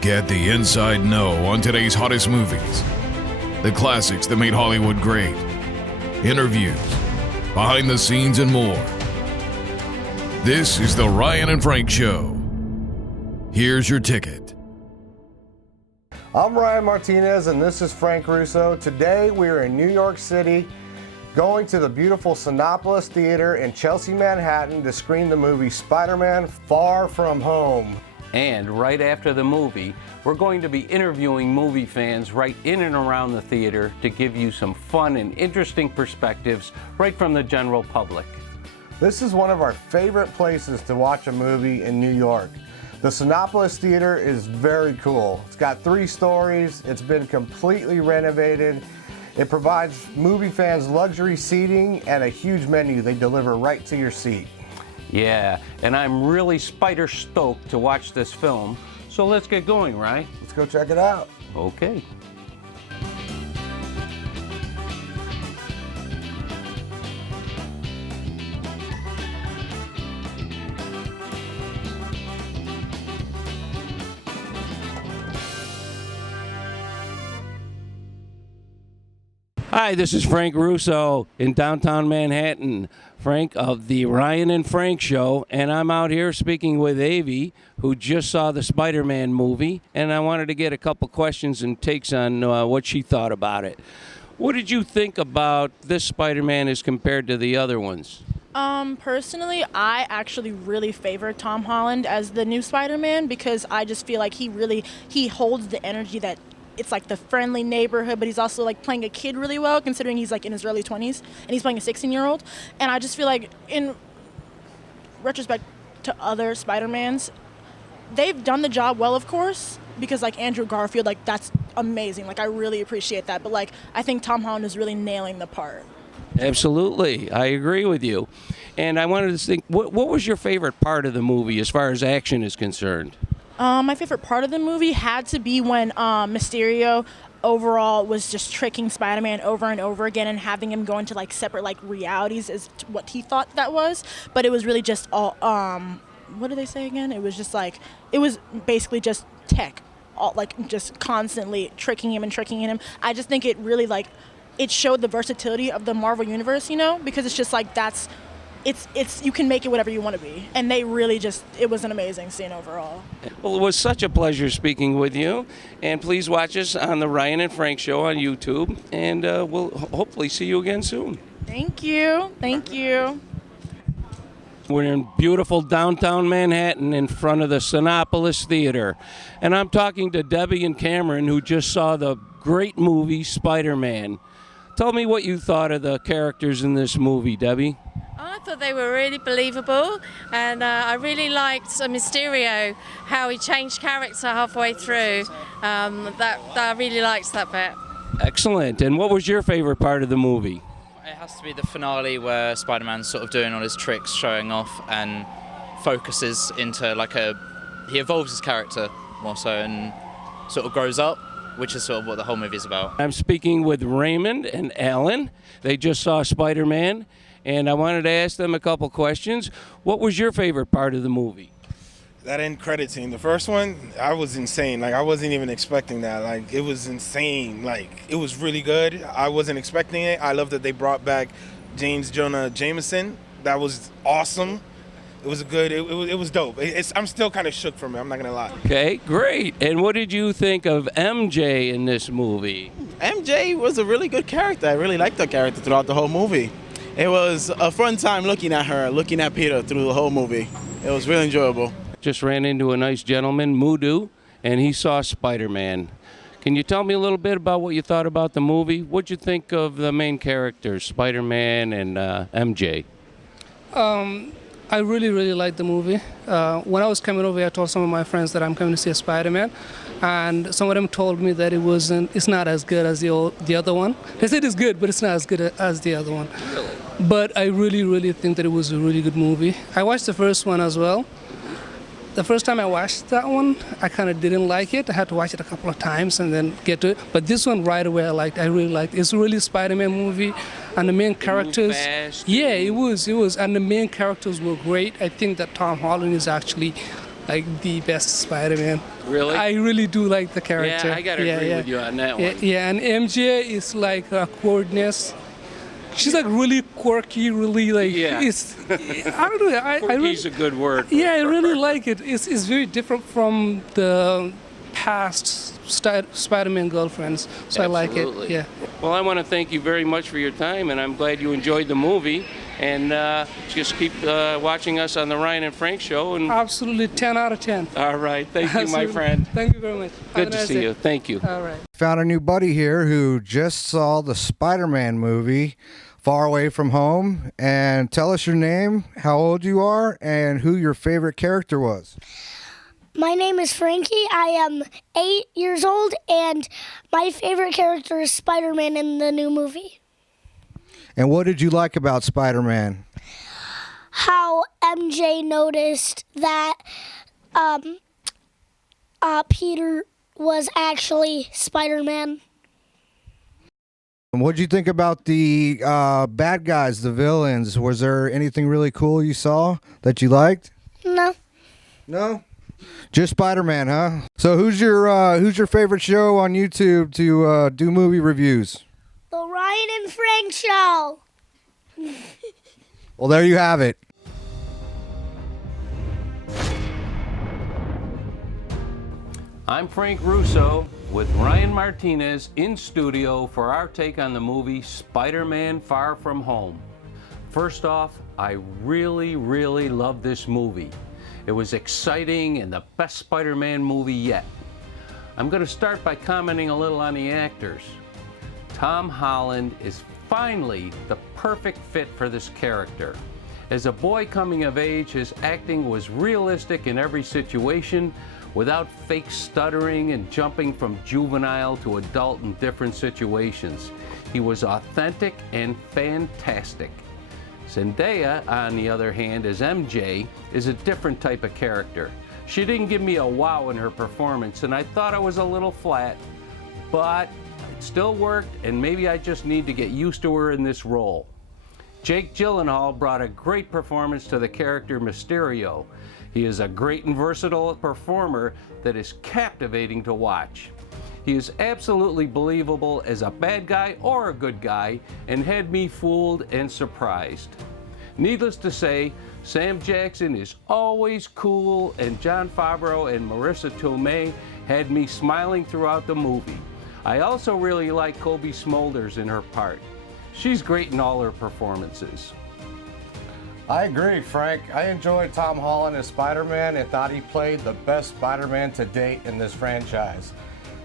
Get the inside know on today's hottest movies, the classics that made Hollywood great, interviews, behind the scenes, and more. This is the Ryan and Frank Show. Here's your ticket. I'm Ryan Martinez, and this is Frank Russo. Today we are in New York City, going to the beautiful Cinépolis Theater in Chelsea, Manhattan to screen the movie Spider-Man: Far From Home. And right after the movie, we're going to be interviewing movie fans right in and around the theater to give you some fun and interesting perspectives right from the general public. This is one of our favorite places to watch a movie in New York. The Cinépolis Theater is very cool. It's got 3 stories. It's been completely renovated. It provides movie fans luxury seating and a huge menu they deliver right to your seat. Yeah, and I'm really spider stoked to watch this film. So let's get going, right? Let's go check it out. Okay. Hi, this is Frank Russo in downtown Manhattan. Frank of the Ryan and Frank Show, and I'm out here speaking with Avi, who just saw the Spider-Man movie, and I wanted to get a couple questions and takes on what she thought about it. What did you think about this Spider-Man as compared to the other ones? Personally, I actually really favor Tom Holland as the new Spider-Man because I just feel like he holds the energy that it's like the friendly neighborhood, but he's also like playing a kid really well considering he's like in his early 20s and he's playing a 16-year-old. And I just feel like in retrospect to other Spider-Mans, they've done the job well, of course, because like Andrew Garfield, like that's amazing. Like I really appreciate that. But like I think Tom Holland is really nailing the part. Absolutely. I agree with you. And I wanted to think, what was your favorite part of the movie as far as action is concerned? My favorite part of the movie had to be when Mysterio overall was just tricking Spider-Man over and over again and having him go into like separate like realities as to what he thought that was. But it was really just all, what did they say again? It was just like, it was basically just tech, all, like just constantly tricking him. I just think it really like, it showed the versatility of the Marvel Universe, you know, because it's just like it's you can make it whatever you want to be. And they really it was an amazing scene overall. Well, it was such a pleasure speaking with you. And please watch us on the Ryan and Frank Show on YouTube. And we'll hopefully see you again soon. Thank you. Thank you. We're in beautiful downtown Manhattan in front of the Cinépolis Theater. And I'm talking to Debbie and Cameron, who just saw the great movie Spider-Man. Tell me what you thought of the characters in this movie, Debbie. I thought they were really believable, and I really liked Mysterio, how he changed character halfway through. I really liked that bit. Excellent. And what was your favorite part of the movie? It has to be the finale where Spider-Man's sort of doing all his tricks, showing off, and focuses into he evolves his character more so and sort of grows up, which is sort of what the whole movie is about. I'm speaking with Raymond and Alan. They just saw Spider-Man, and I wanted to ask them a couple questions. What was your favorite part of the movie? That end credit scene. The first one, I was insane. Like, I wasn't even expecting that. Like, it was insane. Like, it was really good. I wasn't expecting it. I love that they brought back James Jonah Jameson. That was awesome. It was good. It was dope. I'm still kind of shook from it. I'm not gonna lie. Okay, great. And what did you think of MJ in this movie? MJ was a really good character. I really liked the character throughout the whole movie. It was a fun time looking at her, looking at Peter through the whole movie. It was really enjoyable. Just ran into a nice gentleman, Mudu, and he saw Spider-Man. Can you tell me a little bit about what you thought about the movie? What'd you think of the main characters, Spider-Man and MJ? I really, really liked the movie. When I was coming over here, I told some of my friends that I'm coming to see a Spider-Man, and some of them told me that it's not as good as the other one. They said it's good, but it's not as good as the other one. Really? But I really, really think that it was a really good movie. I watched the first one as well. The first time I watched that one, I kind of didn't like it. I had to watch it a couple of times and then get to it. But this one right away, I really liked it. It's a really Spider-Man movie, and the main characters. Yeah, it was, and the main characters were great. I think that Tom Holland is actually like the best Spider-Man. Really? I really do like the character. Yeah, I gotta agree with you on that Yeah, one. yeah, and MJ is like a quirkiness. She's like really quirky, really like. Yeah. I don't know. I really, Quirky's a good word. yeah, I really like it. It's very different from the past Spider-Man girlfriends, so I like it. Absolutely. Yeah. Well, I want to thank you very much for your time, and I'm glad you enjoyed the movie. And just keep watching us on the Ryan and Frank Show. And Absolutely, 10 out of 10. all right, thank you, my Absolutely. friend. Thank you very much. Have Good a to nice see day. you. Thank you. All right. Found a new buddy here who just saw the Spider-Man movie, Far Away From Home. And tell us your name, how old you are, and who your favorite character was. My name is Frankie. I am 8 years old, and my favorite character is Spider-Man in the new movie. And what did you like about Spider-Man? How MJ noticed that Peter was actually Spider-Man. And what did you think about the bad guys, the villains? Was there anything really cool you saw that you liked? No. No? Just Spider-Man, huh? So who's your favorite show on YouTube to do movie reviews? The Ryan and Frank Show. Well, there you have it. I'm Frank Russo with Ryan Martinez in studio for our take on the movie Spider-Man Far From Home. First off, I really love this movie. It was exciting and the best Spider-Man movie yet. I'm going to start by commenting a little on the actors. Tom Holland is finally the perfect fit for this character. As a boy coming of age, his acting was realistic in every situation without fake stuttering and jumping from juvenile to adult in different situations. He was authentic and fantastic. Zendaya, on the other hand, as MJ, is a different type of character. She didn't give me a wow in her performance, and I thought I was a little flat, but it still worked, and maybe I just need to get used to her in this role. Jake Gyllenhaal brought a great performance to the character Mysterio. He is a great and versatile performer that is captivating to watch. He is absolutely believable as a bad guy or a good guy and had me fooled and surprised. Needless to say, Sam Jackson is always cool, and Jon Favreau and Marissa Tomei had me smiling throughout the movie. I also really like Kobe Smulders in her part. She's great in all her performances. I agree, Frank. I enjoyed Tom Holland as Spider-Man and thought he played the best Spider-Man to date in this franchise.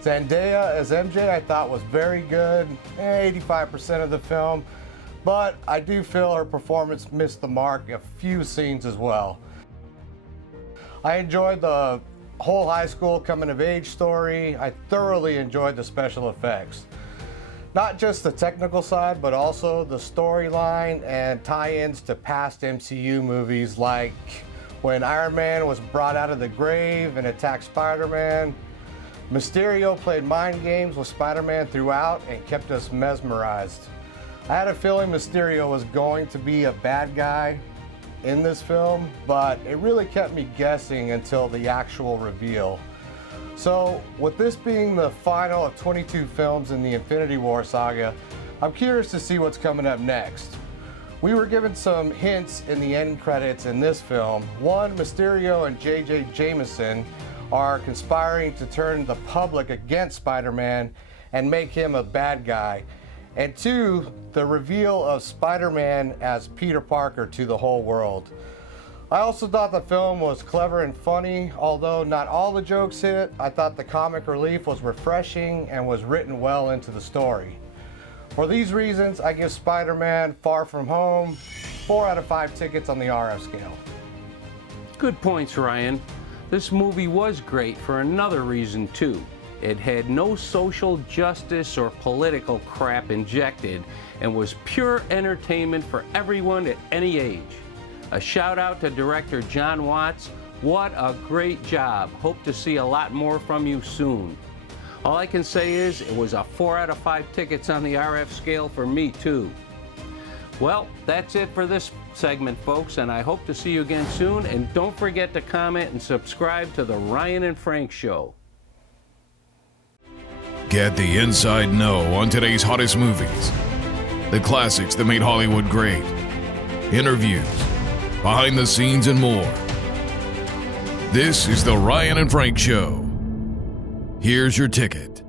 Zendaya as MJ I thought was very good, 85% of the film, but I do feel her performance missed the mark a few scenes as well. I enjoyed the whole high school coming of age story. I thoroughly enjoyed the special effects. Not just the technical side, but also the storyline and tie-ins to past MCU movies, like when Iron Man was brought out of the grave and attacked Spider-Man. Mysterio played mind games with Spider-Man throughout and kept us mesmerized. I had a feeling Mysterio was going to be a bad guy in this film, but it really kept me guessing until the actual reveal. So, with this being the final of 22 films in the Infinity War saga, I'm curious to see what's coming up next. We were given some hints in the end credits in this film. One, Mysterio and J.J. Jameson are conspiring to turn the public against Spider-Man and make him a bad guy. And two, the reveal of Spider-Man as Peter Parker to the whole world. I also thought the film was clever and funny, although not all the jokes hit. I thought the comic relief was refreshing and was written well into the story. For these reasons, I give Spider-Man Far From Home 4 out of 5 tickets on the RF scale. Good points, Ryan. This movie was great for another reason, too. It had no social justice or political crap injected and was pure entertainment for everyone at any age. A shout out to director John Watts. What a great job. Hope to see a lot more from you soon. All I can say is it was a 4 out of 5 tickets on the RF scale for me, too. Well, that's it for this segment, folks, and I hope to see you again soon. And don't forget to comment and subscribe to the Ryan and Frank Show. Get the inside know on today's hottest movies, the classics that made Hollywood great, interviews, behind the scenes, and more. This is the Ryan and Frank Show. Here's your ticket.